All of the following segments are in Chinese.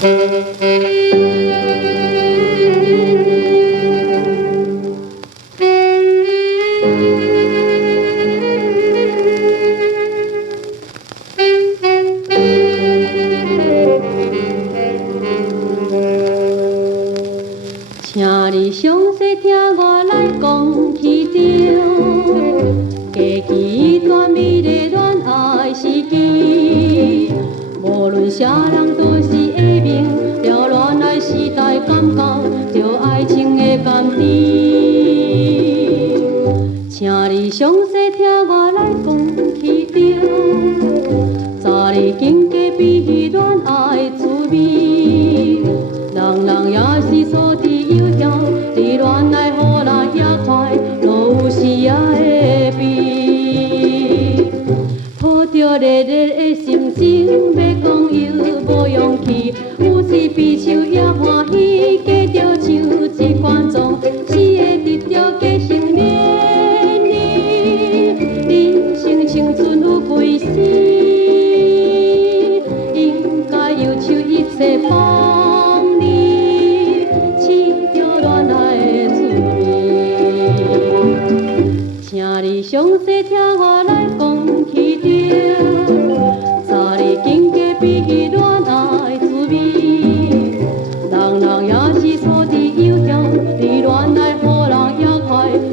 请你详细听我来讲起着，家己段美丽恋爱时期，无论啥人都是会明了恋爱时代，感觉着爱情的甘甜。请你详细听我来讲起着，早日经过比恋爱滋味，人人也是所知。有条你恋爱好啦也快，若有时也会悲。抱着热热的心情，要讲又无勇气。有时悲伤也欢喜，加着唱一关总是会得着加成恋你。人生青春有几时，应该忧愁一切放你。请你详细听我来讲起着，早日经过比恋爱滋味，人人也是所知有条，比恋爱好人也快，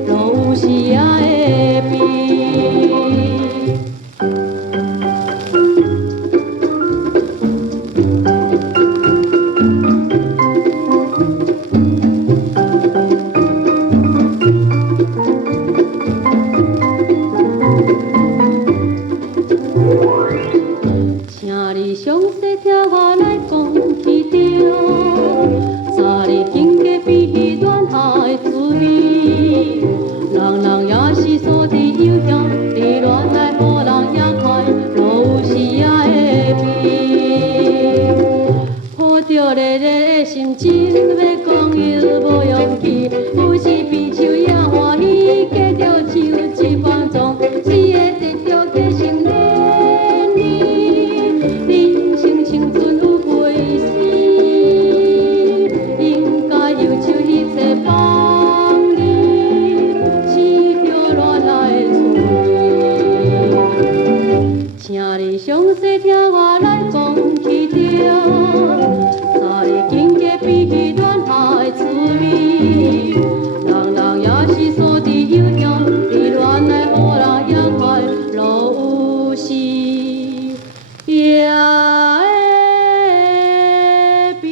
若有时也会悲。请你详细听我来讲起着，早日经过比恋爱滋味，人人也是所知有条，比恋爱好人也快，若有时也会悲。抱着热热的心情，要讲又无勇气，有时悲伤也欢喜，加着唱一关总是会得着加成恋你。人生青春有几时，应该忧愁一切放你，是着恋爱的滋味。请你详细听我来讲起着，早日经过比恋爱滋味，人人也是所知有条，比恋爱好人也快，若有时也会悲。